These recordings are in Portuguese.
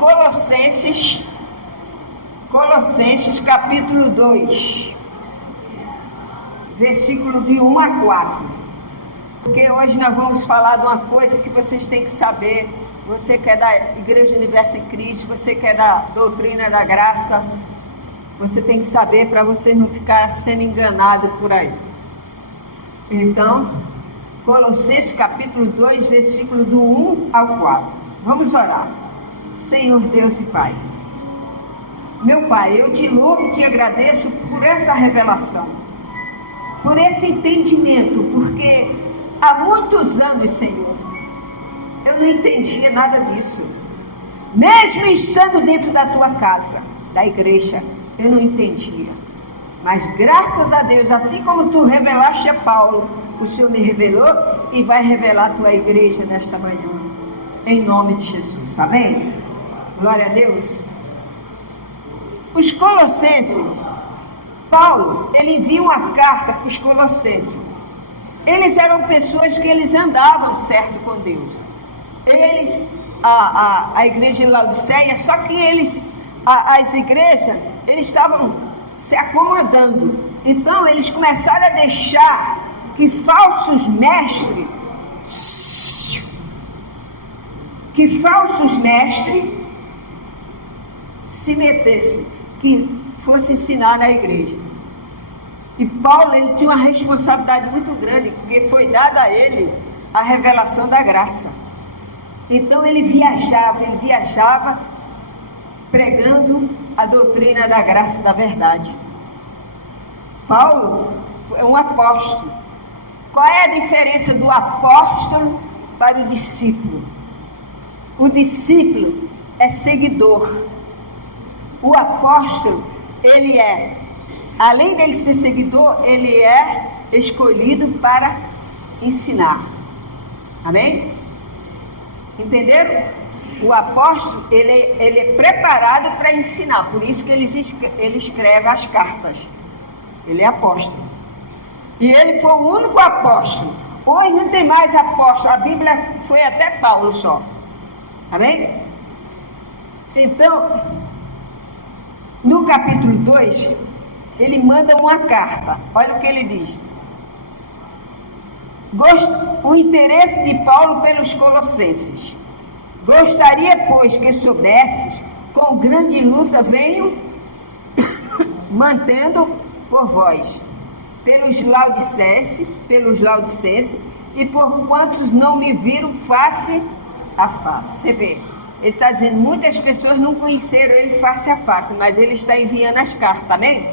Colossenses capítulo 2, versículo de 1 a 4. Porque hoje nós vamos falar de uma coisa que vocês têm que saber. Você que é da Igreja Universo em Cristo, você que é da doutrina da graça, você tem que saber para você não ficar sendo enganado por aí. Então, Colossenses capítulo 2, versículo do 1 ao 4. Vamos orar. Senhor Deus e Pai, meu Pai, eu te louvo e te agradeço por essa revelação, por esse entendimento, porque há muitos anos, Senhor, eu não entendia nada disso. Mesmo estando dentro da tua casa, da igreja, eu não entendia. Mas graças a Deus, assim como tu revelaste a Paulo, o Senhor me revelou e vai revelar a tua igreja nesta manhã. Em nome de Jesus, amém? Glória a Deus. Os Colossenses, Paulo, ele envia uma carta para os Colossenses. Eles eram pessoas que eles andavam certo com Deus. Eles, a igreja de Laodiceia, só que eles, as igrejas, eles estavam se acomodando. Então eles começaram a deixar que falsos mestres se metessem, que fosse ensinar na igreja. E Paulo, ele tinha uma responsabilidade muito grande, porque foi dada a ele a revelação da graça. Então ele viajava pregando a doutrina da graça e da verdade. Paulo é um apóstolo. Qual é a diferença do apóstolo para o discípulo? O discípulo é seguidor. O apóstolo, ele é, além dele ser seguidor, ele é escolhido para ensinar. Amém? Entenderam? O apóstolo, ele é preparado para ensinar. Por isso que ele escreve as cartas. Ele é apóstolo. E ele foi o único apóstolo. Hoje não tem mais apóstolo. A Bíblia foi até Paulo só. Amém? Então, no capítulo 2, ele manda uma carta. Olha o que ele diz. O interesse de Paulo pelos Colossenses. Gostaria, pois, que soubesses, com grande luta venho mantendo por vós, pelos Laodicenses, e por quantos não me viram face a face. Você vê, ele está dizendo, muitas pessoas não conheceram ele face a face, mas ele está enviando as cartas, amém?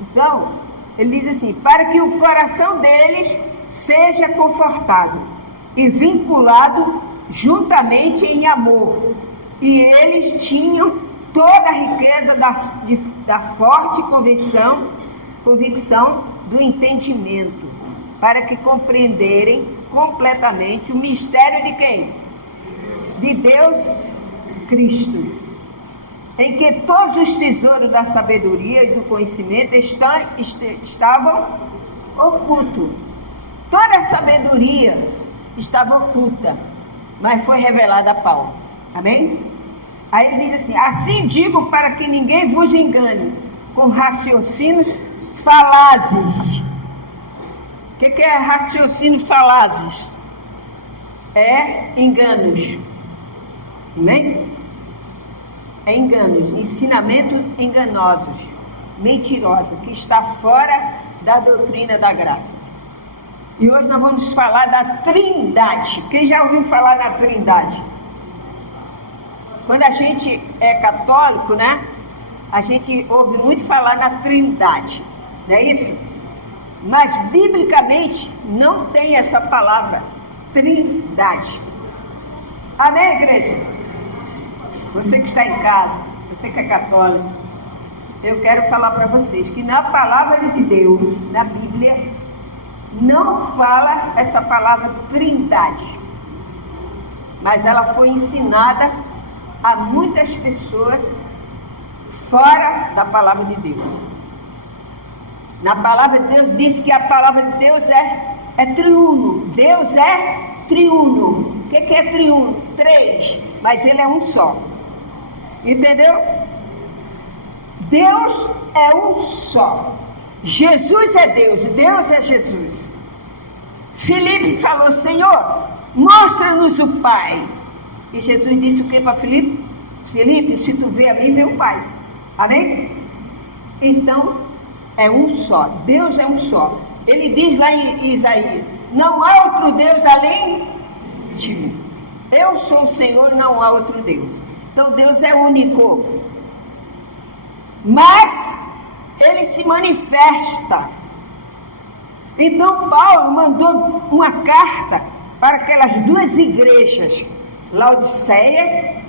Então, ele diz assim, para que o coração deles seja confortado e vinculado juntamente em amor, e eles tinham toda a riqueza da forte convicção do entendimento, para que compreenderem completamente o mistério de quem? De Deus Cristo, em que todos os tesouros da sabedoria e do conhecimento estavam ocultos. Toda a sabedoria estava oculta, mas foi revelada a Paulo. Amém? Aí ele diz assim, assim digo para que ninguém vos engane com raciocínios falazes. O que é raciocínios falazes? É enganos. Amém? É enganos, ensinamentos enganosos, mentirosos, que está fora da doutrina da graça. E hoje nós vamos falar da Trindade. Quem já ouviu falar na Trindade? Quando a gente é católico, né? A gente ouve muito falar na Trindade, não é isso? Mas, biblicamente, não tem essa palavra, Trindade. Amém, igreja? Você que está em casa, você que é católico, eu quero falar para vocês que na palavra de Deus, na Bíblia, não fala essa palavra Trindade. Mas ela foi ensinada a muitas pessoas fora da palavra de Deus. Na palavra de Deus diz que a palavra de Deus é triuno. Deus é triuno. O que é triuno? Três, mas ele é um só. Entendeu? Deus é um só. Jesus é Deus, Deus é Jesus. Filipe falou: Senhor, mostra-nos o Pai. E Jesus disse o que para Filipe? Filipe, se tu vê a mim, vê o Pai. Amém? Então, é um só. Deus é um só. Ele diz lá em Isaías: não há outro Deus além de mim. Eu sou o Senhor e não há outro Deus. Então, Deus é único. Mas ele se manifesta. Então Paulo mandou uma carta para aquelas duas igrejas, Laodiceia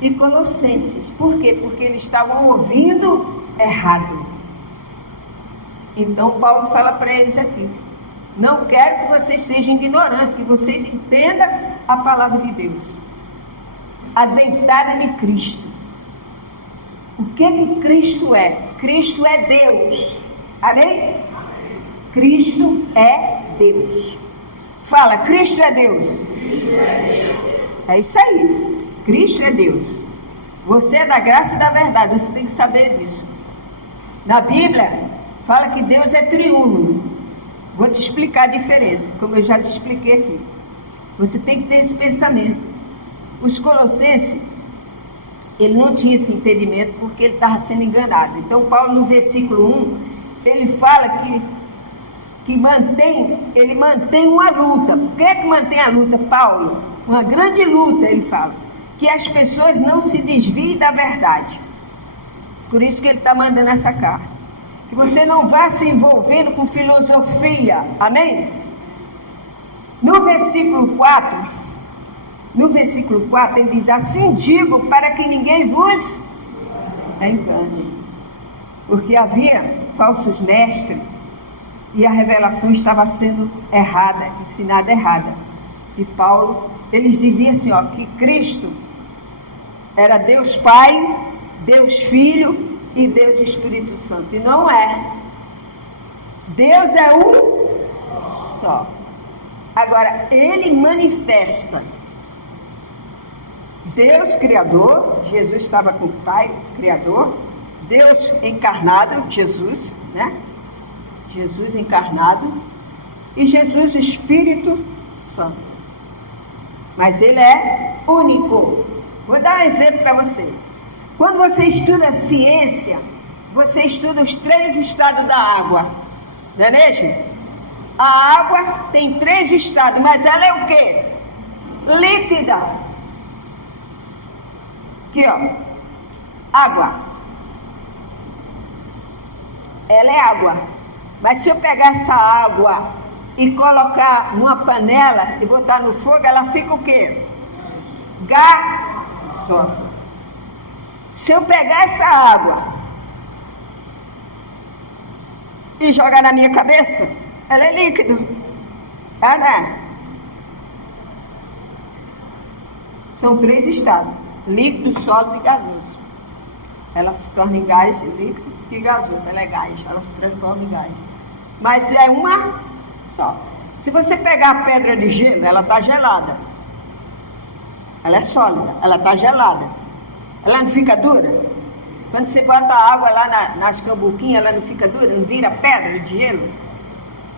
e Colossenses. Por quê? Porque eles estavam ouvindo errado. Então Paulo fala para eles aqui: não quero que vocês sejam ignorantes, que vocês entendam a palavra de Deus, a dentada de Cristo. O que Cristo é? Cristo é Deus. Amém? Cristo é Deus. Fala, Cristo é Deus. Cristo é Deus. É isso aí. Cristo é Deus. Você é da graça e da verdade. Você tem que saber disso. Na Bíblia, fala que Deus é triuno. Vou te explicar a diferença, como eu já te expliquei aqui. Você tem que ter esse pensamento. Os Colossenses, ele não tinha esse entendimento porque ele estava sendo enganado. Então Paulo, no versículo 1, ele fala que ele mantém uma luta. Por que mantém a luta, Paulo? Uma grande luta, ele fala. Que as pessoas não se desviem da verdade. Por isso que ele está mandando essa carta. Que você não vá se envolvendo com filosofia. Amém? No versículo 4... No versículo 4, ele diz: assim digo para que ninguém vos engane. Porque havia falsos mestres e a revelação estava sendo errada, ensinada errada. E Paulo, eles diziam assim, que Cristo era Deus Pai, Deus Filho e Deus Espírito Santo. E não é. Deus é um só. Agora, ele manifesta Deus Criador. Jesus estava com o Pai Criador. Deus encarnado, Jesus, né? Jesus encarnado. E Jesus Espírito Santo. Mas ele é único. Vou dar um exemplo para você. Quando você estuda ciência, você estuda os 3 estados da água. Não é mesmo? A água tem 3 estados, mas ela é o quê? Líquida. Aqui, água. Ela é água. Mas se eu pegar essa água e colocar numa panela e botar no fogo, ela fica o quê? Gasosa. Se eu pegar essa água e jogar na minha cabeça, ela é líquida. Ela é. São 3 estados: líquido, sólido e gasoso. Ela se torna em gás, líquido e gasoso. Ela é gás, ela se transforma em gás. Mas é uma só. Se você pegar a pedra de gelo, ela está gelada. Ela é sólida, ela está gelada. Ela não fica dura? Quando você bota água lá nas cambuquinhas, ela não fica dura? Não vira pedra de gelo?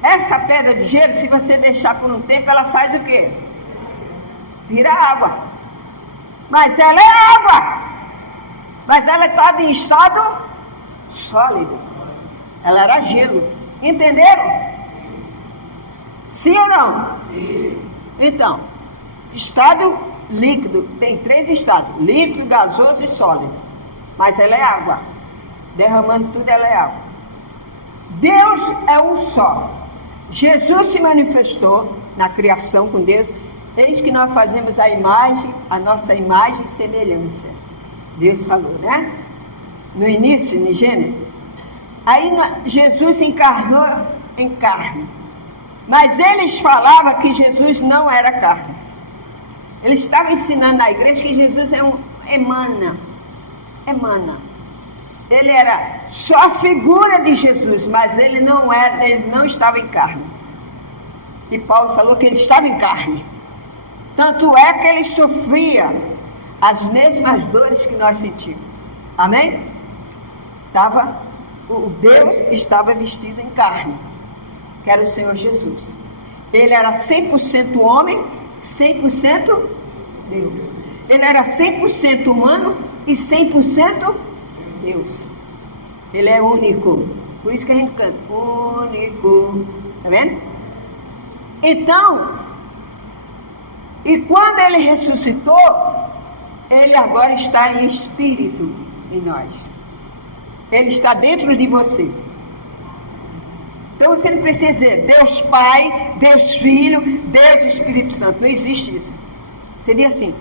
Essa pedra de gelo, se você deixar por um tempo, ela faz o quê? Vira água. Mas ela é água. Mas ela estava em estado sólido. Ela era gelo. Entenderam? Sim ou não? Sim. Então, estado líquido. Tem 3 estados: líquido, gasoso e sólido. Mas ela é água. Derramando tudo, ela é água. Deus é um só. Jesus se manifestou na criação com Deus. Eis que nós fazemos a nossa imagem e semelhança. Deus falou, né? No início, em Gênesis. Aí Jesus encarnou em carne. Mas eles falavam que Jesus não era carne. Eles estavam ensinando na igreja que Jesus é emana. Ele era só a figura de Jesus, mas ele não estava em carne. E Paulo falou que ele estava em carne. Tanto é que ele sofria as mesmas dores que nós sentimos. Amém? O Deus estava vestido em carne, que era o Senhor Jesus. Ele era 100% homem, 100% Deus. Ele era 100% humano e 100% Deus. Ele é único. Por isso que a gente canta, único. Tá vendo? Então, e quando ele ressuscitou, ele agora está em espírito em nós. Ele está dentro de você. Então você não precisa dizer Deus Pai, Deus Filho, Deus Espírito Santo. Não existe isso. Seria assim.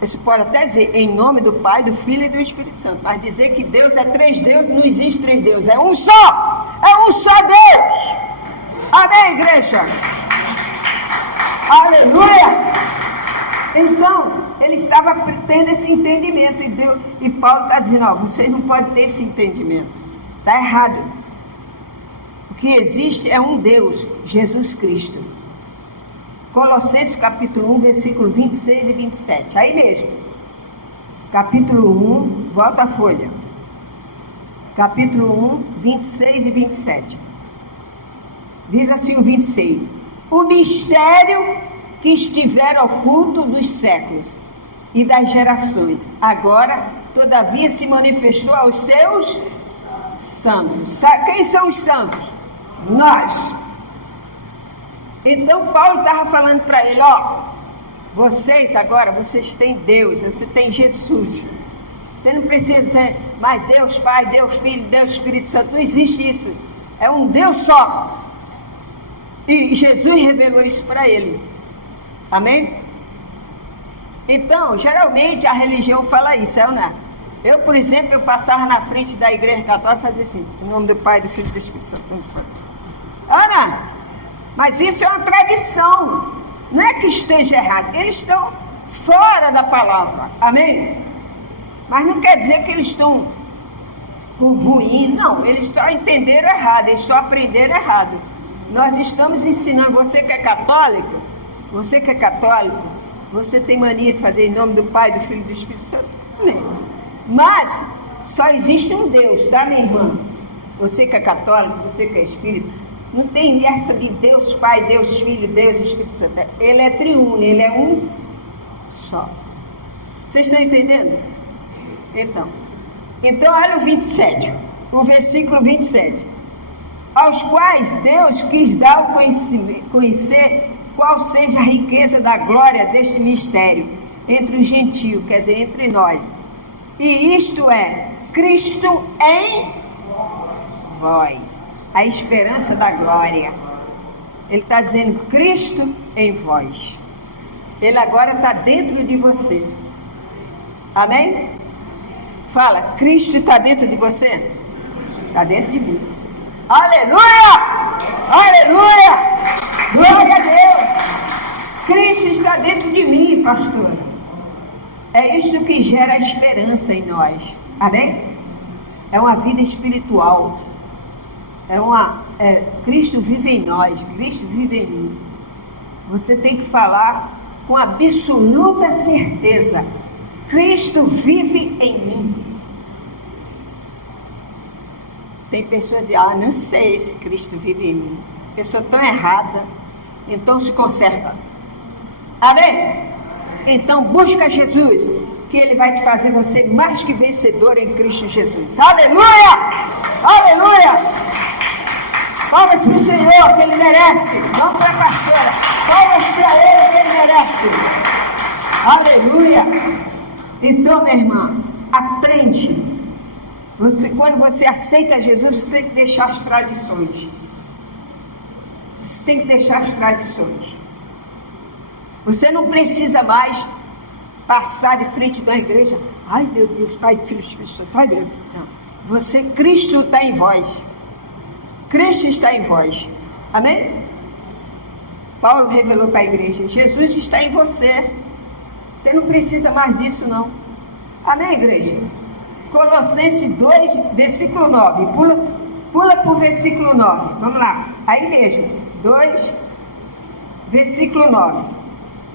Você pode até dizer em nome do Pai, do Filho e do Espírito Santo. Mas dizer que Deus é 3 deuses, não existe 3 deuses. É um só. É um só Deus. Amém, igreja? Aleluia! Então, ele estava tendo esse entendimento. E Paulo está dizendo, ó, vocês não podem ter esse entendimento. Está errado. O que existe é um Deus, Jesus Cristo. Colossenses capítulo 1, versículo 26 e 27. Aí mesmo. Capítulo 1, volta a folha. Capítulo 1, 26 e 27. Diz assim o 26. O mistério que estiver oculto dos séculos e das gerações, agora, todavia, se manifestou aos seus santos. Quem são os santos? Nós. Então Paulo estava falando para ele, ó, vocês agora, vocês têm Deus, você tem Jesus. Você não precisa dizer mais Deus Pai, Deus Filho, Deus Espírito Santo. Não existe isso. É um Deus só. E Jesus revelou isso para ele. Amém? Então, geralmente a religião fala isso, é ou não é? Eu, por exemplo, eu passava na frente da igreja católica e fazia assim, em nome do Pai, do Filho e do Espírito Santo. Ana, mas isso é uma tradição. Não é que esteja errado. Eles estão fora da palavra. Amém? Mas não quer dizer que eles estão ruim. Não, eles só entenderam errado. Eles só aprenderam errado. Nós estamos ensinando. Você que é católico, você tem mania de fazer em nome do Pai, do Filho e do Espírito Santo. Amém? Mas só existe um Deus, tá, minha irmã? Você que é católico, você que é espírita, não tem essa de Deus Pai, Deus Filho, Deus Espírito Santo. Ele é triuno, ele é um só. Vocês estão entendendo? Então olha o 27, o versículo 27. Aos quais Deus quis dar o conhecer qual seja a riqueza da glória deste mistério entre os gentios, quer dizer, entre nós. E isto é, Cristo em vós, a esperança da glória. Ele está dizendo Cristo em vós. Ele agora está dentro de você. Amém? Fala, Cristo está dentro de você? Está dentro de mim. Aleluia! Aleluia! Glória a Deus! Cristo está dentro de mim, pastora. É isso que gera esperança em nós. Amém? É uma vida espiritual. Cristo vive em nós, Cristo vive em mim. Você tem que falar com absoluta certeza: Cristo vive em mim. Tem pessoas que dizem, não sei se Cristo vive em mim. Eu sou tão errada. Então se conserta. Amém? Então busca Jesus, que Ele vai te fazer você mais que vencedor em Cristo Jesus. Aleluia! Aleluia! Palmas para o Senhor, que Ele merece. Não para a pastora. Palmas para Ele, que Ele merece. Aleluia! Então, minha irmã, aprende. Quando você aceita Jesus, você tem que deixar as tradições. Você tem que deixar as tradições. Você não precisa mais passar de frente da igreja. Ai, meu Deus, Pai, Filho, Espírito Santo. Ai, meu Deus. Não. Cristo está em vós. Cristo está em vós. Amém? Paulo revelou para a igreja: Jesus está em você. Você não precisa mais disso, não. Amém, igreja? Colossenses 2, versículo 9. Pula para o versículo 9. Vamos lá. Aí mesmo. 2, versículo 9.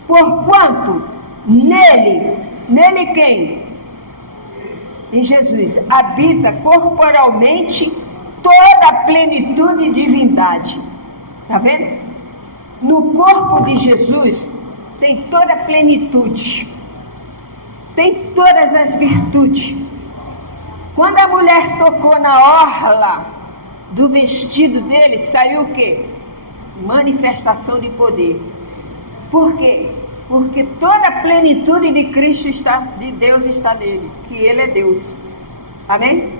Porquanto nele Nele quem? Em Jesus. Habita corporalmente toda a plenitude de divindade. Está vendo? No corpo de Jesus tem toda a plenitude. Tem todas as virtudes. Quando a mulher tocou na orla do vestido dele, saiu o quê? Manifestação de poder. Por quê? Porque toda a plenitude de Cristo de Deus está nele, que ele é Deus. Amém?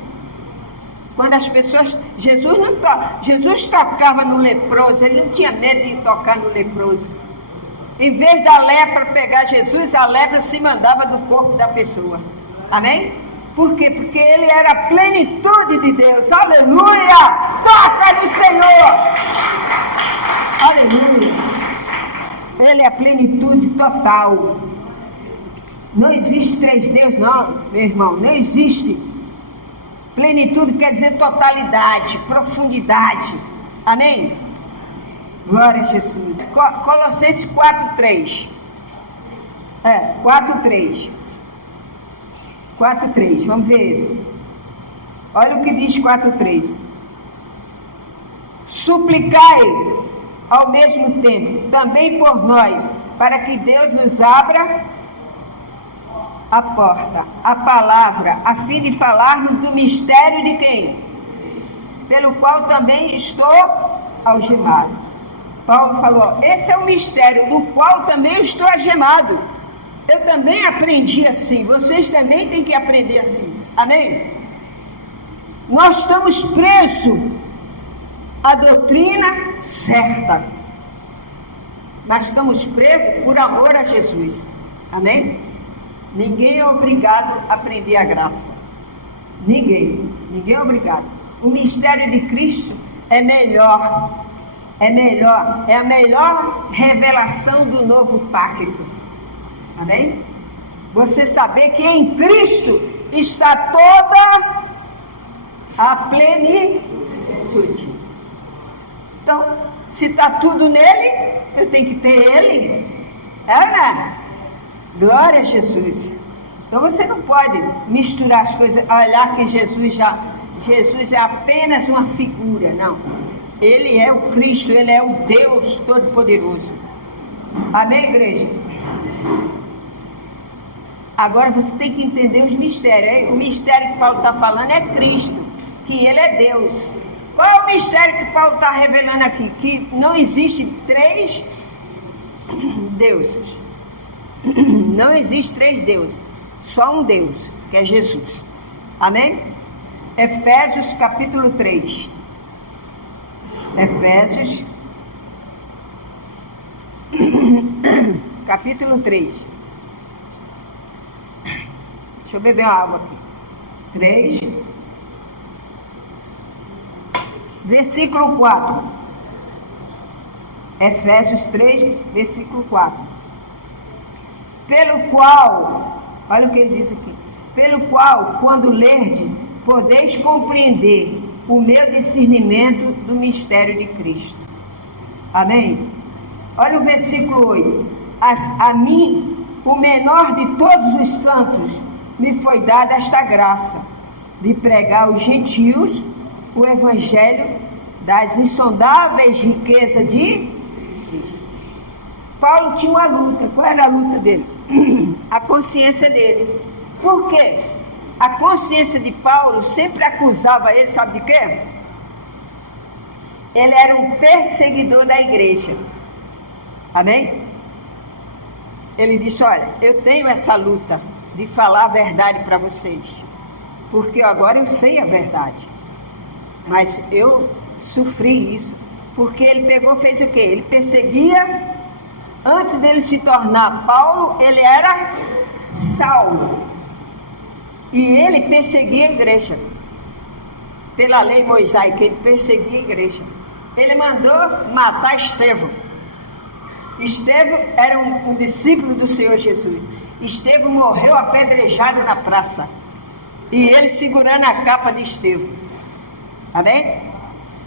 Quando as pessoas, Jesus tocava no leproso, ele não tinha medo de tocar no leproso. Em vez da lepra pegar Jesus, a lepra se mandava do corpo da pessoa. Amém? Por quê? Porque ele era a plenitude de Deus. Aleluia! Toca no Senhor! Aleluia! Ele é a plenitude total. Não existe três deuses, não, meu irmão. Não existe. Plenitude quer dizer totalidade, profundidade. Amém? Glória a Jesus. Colossenses 4:3. 4:3. 4:3. Vamos ver esse. Olha o que diz 4:3. Suplicai ao mesmo tempo também por nós, para que Deus nos abra a porta, a palavra, a fim de falarmos do mistério de quem? Pelo qual também estou algemado. Paulo falou, esse é o mistério do qual também estou algemado. Eu também aprendi assim, vocês também têm que aprender assim. Amém? Nós estamos presos à doutrina certa, mas estamos presos por amor a Jesus. Amém? Ninguém é obrigado a aprender a graça. Ninguém é obrigado. O mistério de Cristo é melhor. É a melhor revelação do novo pacto. Amém? Você saber que em Cristo está toda a plenitude. Então, se está tudo nele, eu tenho que ter ele. Né? Glória a Jesus. Então você não pode misturar as coisas, olhar que Jesus é apenas uma figura. Não. Ele é o Cristo, ele é o Deus Todo-Poderoso. Amém, igreja? Agora você tem que entender os mistérios. Hein? O mistério que Paulo está falando é Cristo, que ele é Deus. Qual é o mistério que Paulo está revelando aqui? Que não existe três deuses. Não existe três deuses. Só um Deus, que é Jesus. Amém? Efésios capítulo 3. Efésios capítulo 3. Deixa eu beber uma água aqui. 3, versículo 4. Efésios 3, versículo 4. Pelo qual, olha o que ele diz aqui. Pelo qual, quando lerdes, podeis compreender o meu discernimento do mistério de Cristo. Amém? Olha o versículo 8. A mim, o menor de todos os santos, me foi dada esta graça, de pregar aos gentios o evangelho das insondáveis riquezas de Cristo. Paulo tinha uma luta. Qual era a luta dele? A consciência dele. Por quê? A consciência de Paulo sempre acusava ele, sabe de quê? Ele era um perseguidor da igreja. Amém? Ele disse, olha, eu tenho essa luta de falar a verdade para vocês, porque agora eu sei a verdade, mas eu sofri isso, porque ele pegou, fez o quê? Ele perseguia, antes dele se tornar Paulo, ele era Saulo, e ele perseguia a igreja, pela lei mosaica, ele perseguia a igreja. Ele mandou matar Estevão. Estevão era um discípulo do Senhor Jesus. Estevão morreu apedrejado na praça, e ele segurando a capa de Estevão. Amém?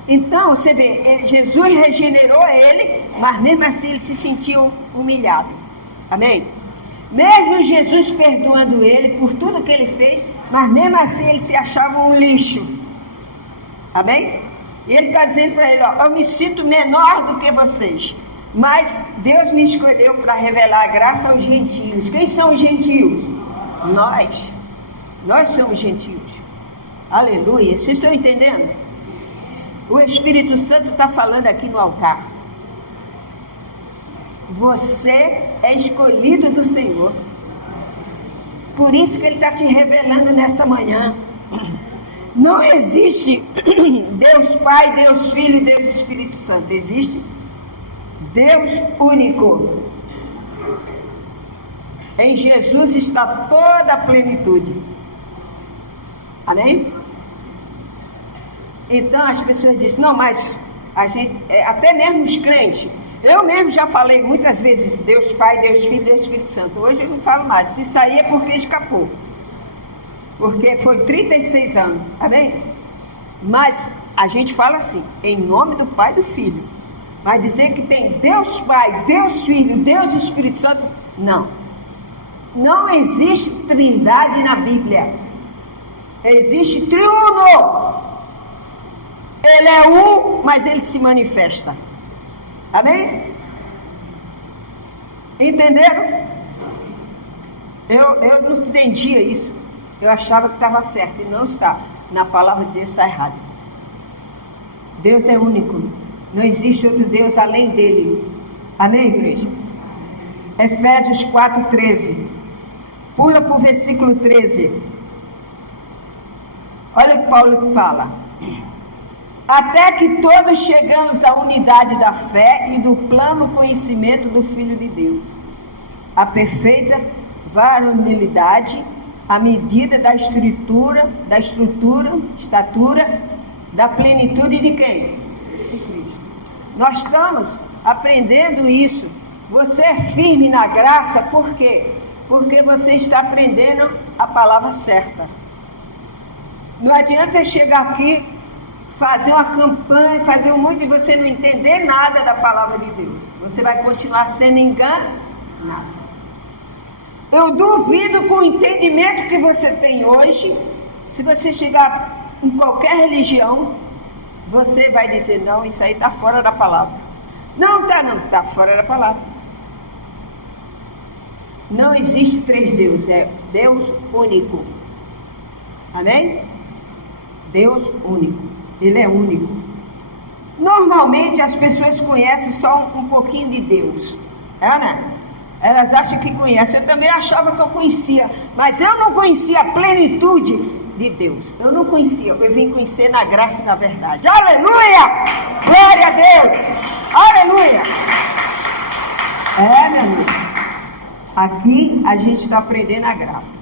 Então você vê, Jesus regenerou ele, mas mesmo assim ele se sentiu humilhado. Amém? Mesmo Jesus perdoando ele por tudo que ele fez, mas mesmo assim ele se achava um lixo. Amém? E ele está dizendo para ele, ó, eu me sinto menor do que vocês, mas Deus me escolheu para revelar a graça aos gentios. Quem são os gentios? Nós somos gentios. Aleluia, vocês estão entendendo? O Espírito Santo está falando aqui no altar. Você é escolhido do Senhor. Por isso que Ele está te revelando nessa manhã. Não existe Deus Pai, Deus Filho e Deus Espírito Santo. Existe Deus único. Em Jesus está toda a plenitude. Amém? Então as pessoas dizem, não, mas a gente, até mesmo os crentes, eu mesmo já falei muitas vezes, Deus Pai, Deus Filho, Deus Espírito Santo. Hoje eu não falo mais. Se sair é porque escapou. Porque foi 36 anos, amém? Mas a gente fala assim, em nome do Pai e do Filho. Vai dizer que tem Deus Pai, Deus Filho, Deus Espírito Santo? Não. Não existe trindade na Bíblia. Existe triuno. Ele é um, mas ele se manifesta. Amém? Entenderam? Eu não entendia isso. Eu achava que estava certo e não está. Na palavra de Deus está errado. Deus é único. Não existe outro Deus além dele. Amém, igreja? Efésios 4:13. Pula para o versículo 13. Olha o que Paulo fala. Até que todos chegamos à unidade da fé e do pleno conhecimento do Filho de Deus, a perfeita varonilidade, a medida da estatura, da plenitude de quem? De Cristo. Nós estamos aprendendo isso. Você é firme na graça, por quê? Porque você está aprendendo a palavra certa. Não adianta eu chegar aqui, fazer uma campanha, fazer um monte e você não entender nada da palavra de Deus. Você vai continuar sendo enganado. Eu duvido com o entendimento que você tem hoje, se você chegar em qualquer religião, você vai dizer, não, isso aí está fora da palavra. Não, está fora da palavra. Não existe três deuses, é Deus único. Amém? Deus único. Ele é único. Normalmente as pessoas conhecem só um pouquinho de Deus. Né? Elas acham que conhecem. Eu também achava que eu conhecia. Mas eu não conhecia a plenitude de Deus. Eu não conhecia. Eu vim conhecer na graça e na verdade. Aleluia! Glória a Deus! Aleluia! Meu amigo. Aqui a gente está aprendendo a graça.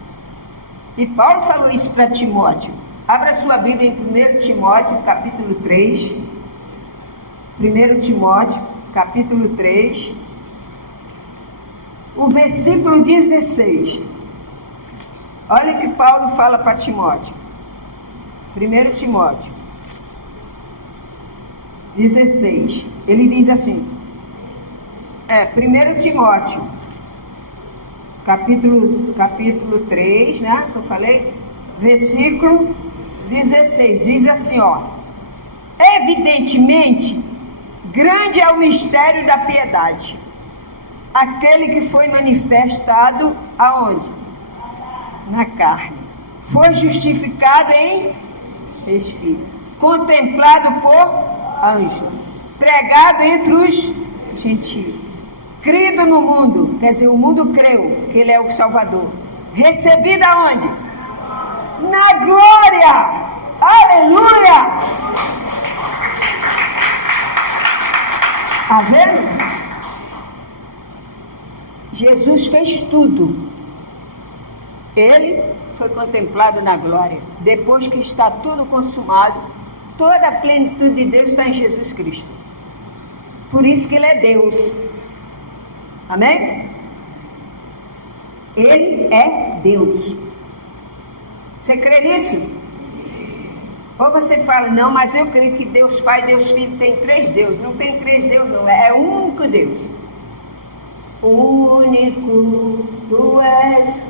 E Paulo falou isso para Timóteo. Abra sua Bíblia em 1 Timóteo, capítulo 3. 1 Timóteo, capítulo 3. O versículo 16. Olha o que Paulo fala para Timóteo. 1 Timóteo 16. Ele diz assim. 1 Timóteo, capítulo 3, né? Que eu falei. Versículo 16, diz assim, ó. Evidentemente, grande é o mistério da piedade. Aquele que foi manifestado aonde? Na carne. Foi justificado em espírito. Contemplado por anjo. Pregado entre os gentios. Crido no mundo. Quer dizer, o mundo creu que ele é o Salvador. Recebido aonde? Na glória, aleluia! Está vendo? Jesus fez tudo. Ele foi contemplado na glória. Depois que está tudo consumado, toda a plenitude de Deus está em Jesus Cristo. Por isso que Ele é Deus. Amém? Ele é Deus. Você crê nisso? Ou você fala, não, mas eu creio que Deus Pai, Deus Filho, tem três deuses. Não tem três deuses, não. É um único Deus. Único Tu és,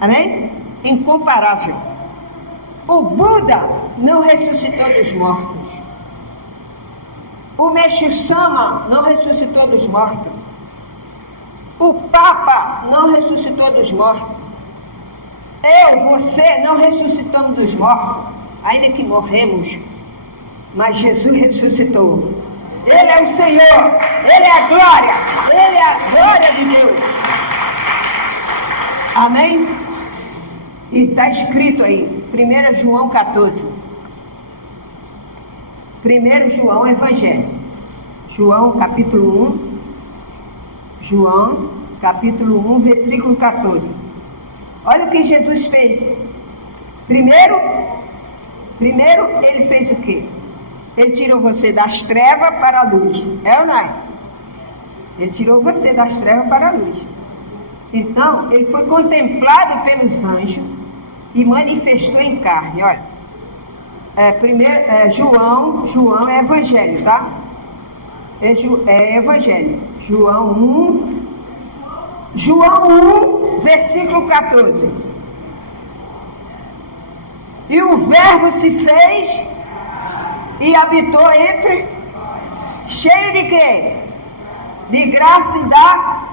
amém? Incomparável. O Buda não ressuscitou dos mortos. O Meixo Sama não ressuscitou dos mortos. O Papa não ressuscitou dos mortos. Eu, você, não ressuscitamos dos mortos, ainda que morremos, mas Jesus ressuscitou. Ele é o Senhor, Ele é a glória de Deus. Amém? E está escrito aí, 1 João 14. 1 João Evangelho. João capítulo 1. João capítulo 1, versículo 14. Olha o que Jesus fez. Primeiro ele fez o quê? Ele tirou você das trevas para a luz. É ou não é? Ele tirou você das trevas para a luz. Então, ele foi contemplado pelos anjos e manifestou em carne. Olha, João é evangelho, tá? É evangelho. João 1, versículo 14. E o verbo se fez e habitou entre, cheio de quê? De graça e da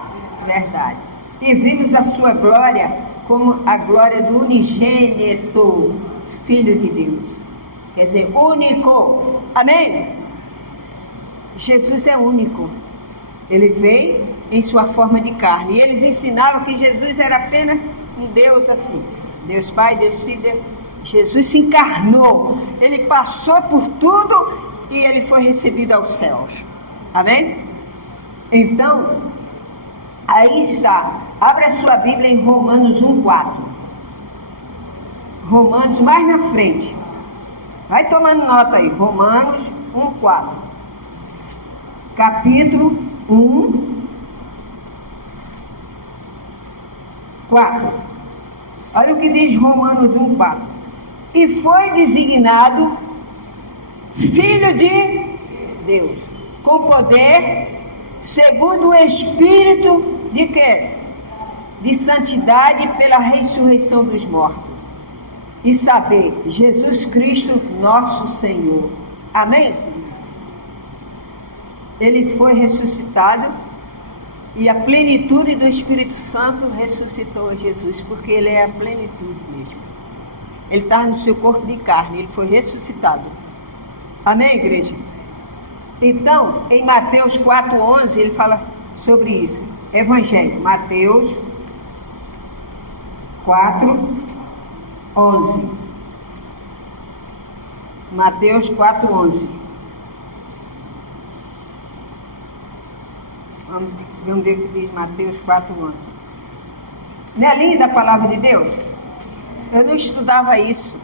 verdade. E vimos a sua glória como a glória do unigênito Filho de Deus. Quer dizer, único. Amém? Jesus é único. Ele veio em sua forma de carne. E eles ensinavam que Jesus era apenas um Deus assim. Deus Pai, Deus Filho, Deus... Jesus se encarnou. Ele passou por tudo e ele foi recebido aos céus. Amém? Então, aí está. Abra a sua Bíblia em Romanos 1,4. Romanos mais na frente. Vai tomando nota aí. Romanos 1,4. Capítulo 1, 4. Olha o que diz Romanos 1,4. E foi designado Filho de Deus, com poder, segundo o Espírito de quê? De santidade pela ressurreição dos mortos. E saber, Jesus Cristo, nosso Senhor. Amém? Ele foi ressuscitado e a plenitude do Espírito Santo ressuscitou Jesus, porque ele é a plenitude mesmo. Ele estava no seu corpo de carne, ele foi ressuscitado. Amém, igreja? Então, em Mateus 4,11, ele fala sobre isso. Evangelho, Mateus 4,11. Mateus 4,11. Vamos ver o que diz Mateus 4,11. Não é linda a palavra de Deus? Eu não estudava isso.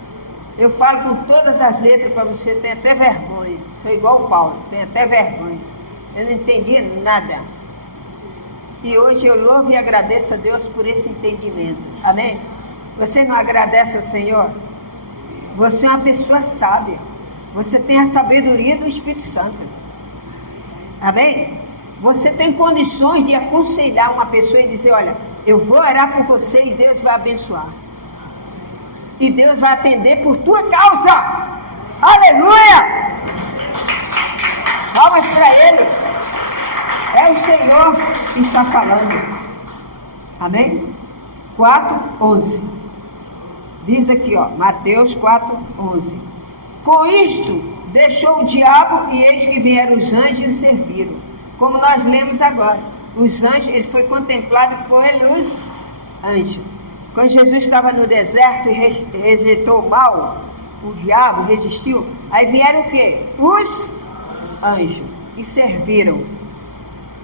Eu falo com todas as letras para você ter até vergonha. Estou igual o Paulo, tenho até vergonha. Eu não entendi nada. E hoje eu louvo e agradeço a Deus por esse entendimento. Amém? Você não agradece ao Senhor? Você é uma pessoa sábia. Você tem a sabedoria do Espírito Santo. Amém? Você tem condições de aconselhar uma pessoa e dizer, olha, eu vou orar por você e Deus vai abençoar. E Deus vai atender por tua causa. Aleluia! Palmas para Ele. É o Senhor que está falando. Amém? 4,11. Diz aqui, ó, Mateus 4,11. Com isto, deixou o diabo e eis que vieram os anjos e o serviram. Como nós lemos agora. Os anjos, ele foi contemplado pelos anjos. Quando Jesus estava no deserto e rejeitou o mal, o diabo resistiu, aí vieram o quê? Os anjos. E serviram.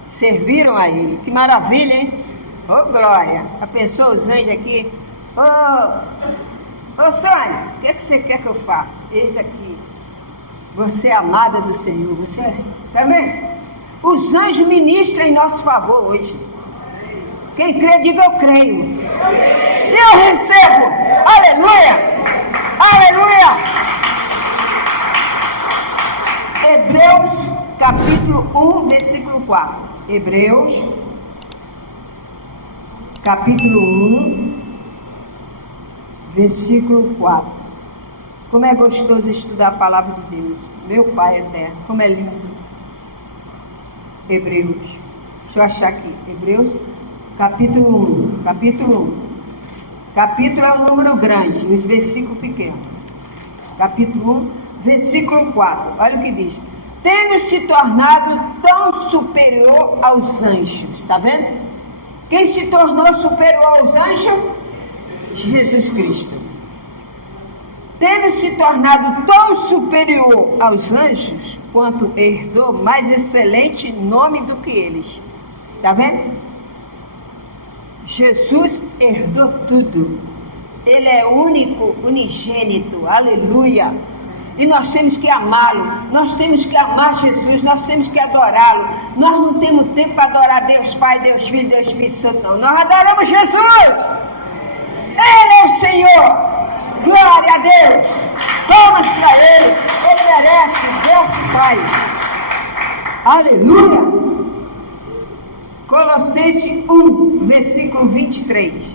Serviram a ele. Que maravilha, hein? Ô, glória. A pessoa, os anjos aqui. Ô, Sônia, o que você quer que eu faça? Eis aqui. Você é amada do Senhor. Você é... Também? Os anjos ministram em nosso favor hoje. Quem crê, diga eu creio. E eu recebo. Aleluia. Aleluia. Hebreus capítulo 1, versículo 4. Hebreus capítulo 1, versículo 4. Como é gostoso estudar a palavra de Deus. Meu Pai eterno, como é lindo. Hebreus. Deixa eu achar aqui. Hebreus, capítulo 1. Capítulo 1. Capítulo é um número grande, os versículos pequenos. Capítulo 1, versículo 4. Olha o que diz. Tendo se tornado tão superior aos anjos. Está vendo? Quem se tornou superior aos anjos? Jesus Cristo. Tendo se tornado tão superior aos anjos, quanto herdou mais excelente nome do que eles. Está vendo? Jesus herdou tudo. Ele é único, unigênito. Aleluia. E nós temos que amá-lo. Nós temos que amar Jesus. Nós temos que adorá-lo. Nós não temos tempo para adorar Deus Pai, Deus Filho, Deus Espírito Santo, não. Nós adoramos Jesus. Ele é o Senhor. Glória a Deus. Palmas para Ele. Ele merece. Deus Pai. Aleluia. Colossenses 1, versículo 23.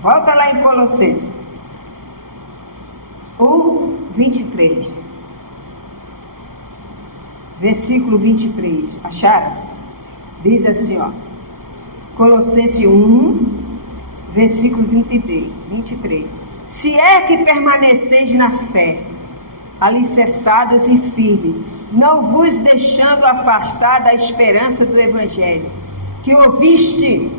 Volta lá em Colossenses 1, 23. Versículo 23. Acharam? Diz assim, ó. Colossenses 1, versículo 23. Se é que permaneceis na fé, alicerçados e firmes, não vos deixando afastar da esperança do Evangelho, que ouviste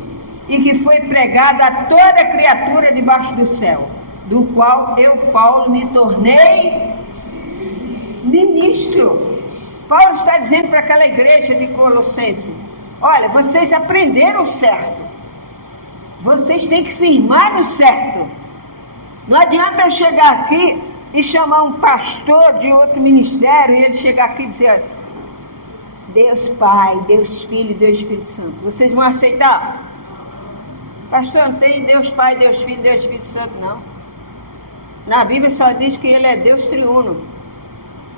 e que foi pregada a toda criatura debaixo do céu, do qual eu, Paulo, me tornei ministro. Paulo está dizendo para aquela igreja de Colossenses, olha, vocês aprenderam o certo, vocês têm que firmar no certo. Não adianta eu chegar aqui e chamar um pastor de outro ministério e ele chegar aqui e dizer, Deus Pai, Deus Filho, Deus Espírito Santo. Vocês vão aceitar? Pastor, não tem Deus Pai, Deus Filho, Deus Espírito Santo, não. Na Bíblia só diz que Ele é Deus triuno.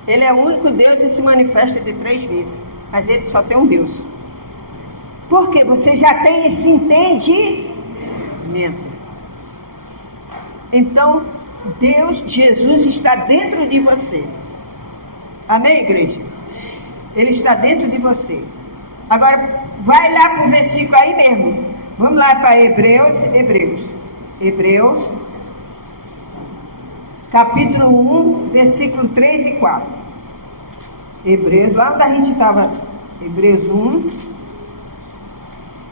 Ele é o único Deus e se manifesta de 3 vezes. Mas Ele só tem um Deus. Porque você já tem esse entendimento. Então, Deus, Jesus está dentro de você. Amém, igreja? Ele está dentro de você. Agora, vai lá para o versículo aí mesmo. Vamos lá para Hebreus, capítulo 1, versículo 3 e 4. Hebreus, lá onde a gente estava, Hebreus 1,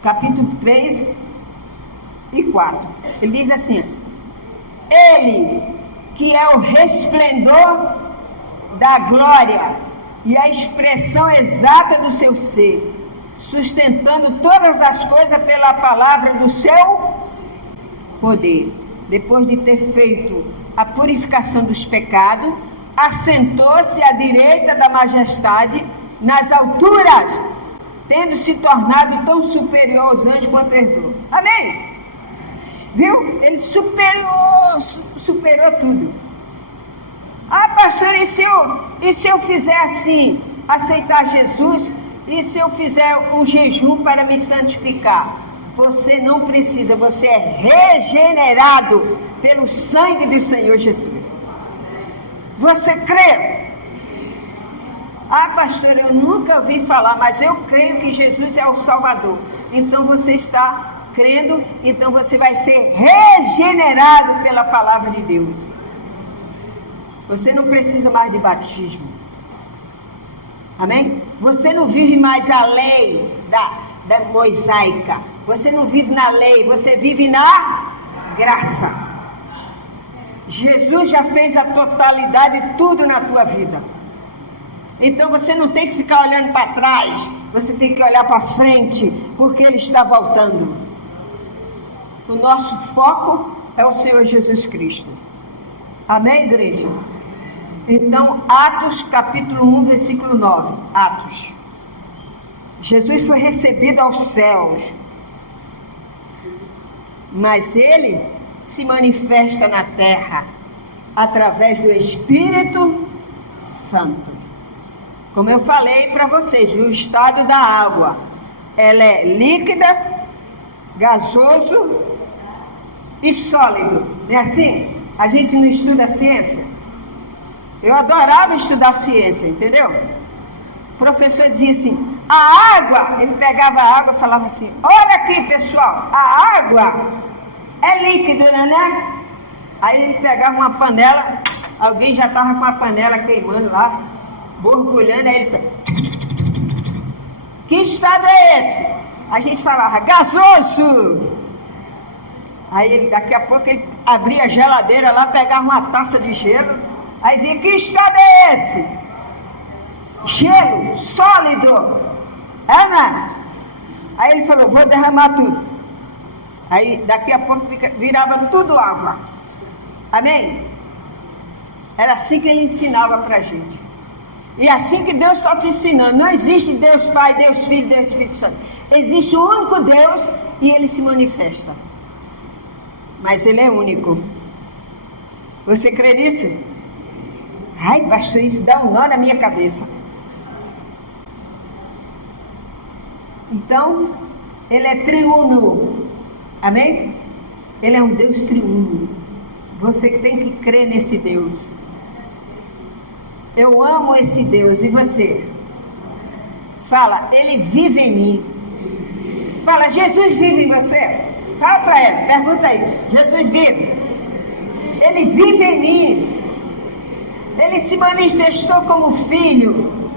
capítulo 3 e 4. Ele diz assim, Ele, que é o resplendor da glória e a expressão exata do seu ser, sustentando todas as coisas pela palavra do seu poder. Depois de ter feito a purificação dos pecados, assentou-se à direita da majestade nas alturas, tendo se tornado tão superior aos anjos quanto herdou. Amém? Viu? Ele superou tudo. Ah, pastor, e se eu fizer assim, aceitar Jesus, e se eu fizer um jejum para me santificar? Você não precisa, você é regenerado pelo sangue do Senhor Jesus. Você crê? Ah, pastor, eu nunca ouvi falar, mas eu creio que Jesus é o Salvador. Então você está crendo, então você vai ser regenerado pela palavra de Deus. Você não precisa mais de batismo. Amém? Você não vive mais a lei da mosaica. Você não vive na lei, você vive na graça. Jesus já fez a totalidade de tudo na tua vida. Então você não tem que ficar olhando para trás, você tem que olhar para frente, porque Ele está voltando. O nosso foco é o Senhor Jesus Cristo. Amém, igreja? Então, Atos capítulo 1, versículo 9. Atos. Jesus foi recebido aos céus, mas Ele se manifesta na terra através do Espírito Santo. Como eu falei para vocês, o estado da água, ela é líquida, gasoso e sólido. Não é assim? A gente não estuda ciência. Eu adorava estudar ciência, entendeu? O professor dizia assim, a água, ele pegava a água e falava assim, olha aqui pessoal, a água é líquido, né? Aí ele pegava uma panela, alguém já estava com a panela queimando lá, borbulhando, aí ele... Que estado é esse? A gente falava, gasoso! Aí daqui a pouco ele abria a geladeira lá, pegava uma taça de gelo, aí dizia, que estado é esse? Gelo, sólido. É, né? Aí ele falou, vou derramar tudo. Aí daqui a pouco virava tudo água. Amém? Era assim que ele ensinava pra gente. E assim que Deus está te ensinando. Não existe Deus Pai, Deus Filho, Deus Espírito Santo. Existe o único Deus e ele se manifesta. Mas ele é único. Você crê nisso? Ai, pastor, isso dá um nó na minha cabeça. Então, ele é triuno. Amém? Ele é um Deus triuno. Você tem que crer nesse Deus. Eu amo esse Deus. E você? Fala, ele vive em mim. Fala, Jesus vive em você? Fala para ele, pergunta aí. Jesus vive? Ele vive em mim. Ele se manifestou como filho.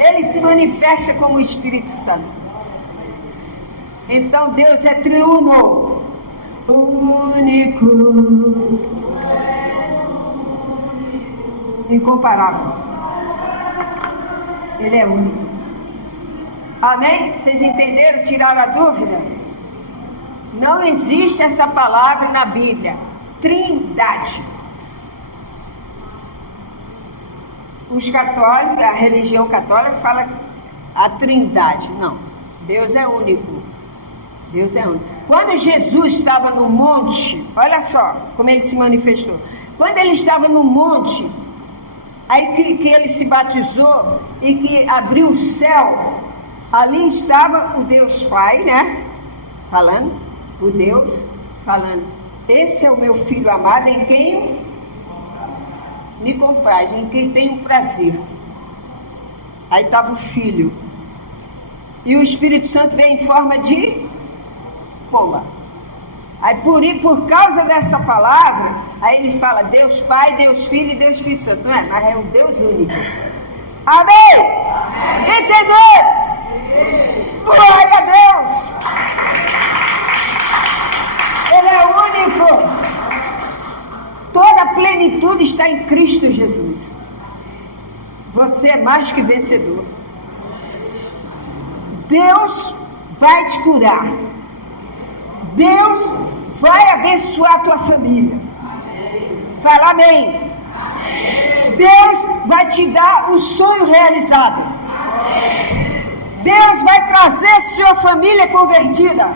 Ele se manifesta como Espírito Santo. Então Deus é triuno, único, incomparável. Ele é único. Amém? Vocês entenderam? Tiraram a dúvida? Não existe essa palavra na Bíblia, trindade. Os católicos, a religião católica fala a trindade. Não, Deus é único. Deus é único. Quando Jesus estava no monte, olha só como ele se manifestou. Quando ele estava no monte, aí que ele se batizou e que abriu o céu, ali estava o Deus Pai, né? Falando, o Deus falando, esse é o meu filho amado em quem me compraz, em quem tenho prazer. Aí estava o filho. E o Espírito Santo veio em forma de pomba. Aí por causa dessa palavra, aí ele fala Deus Pai, Deus Filho e Deus Espírito Santo. Não é? Mas é um Deus único. Amém? Amém. Entendeu? Glória a Deus! Ele é único. Toda a plenitude está em Cristo Jesus. Você é mais que vencedor. Deus vai te curar. Deus vai abençoar a tua família. Fala amém. Deus vai te dar o sonho realizado. Deus vai trazer sua família convertida.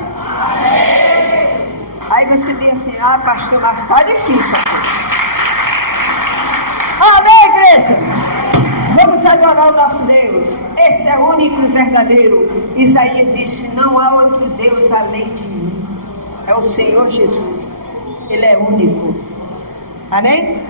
Aí você diz assim, pastor, mas está difícil. Amém, igreja? Vamos adorar o nosso Deus. Esse é o único e verdadeiro. Isaías disse, não há outro Deus além de mim. É o Senhor Jesus. Ele é único. Amém?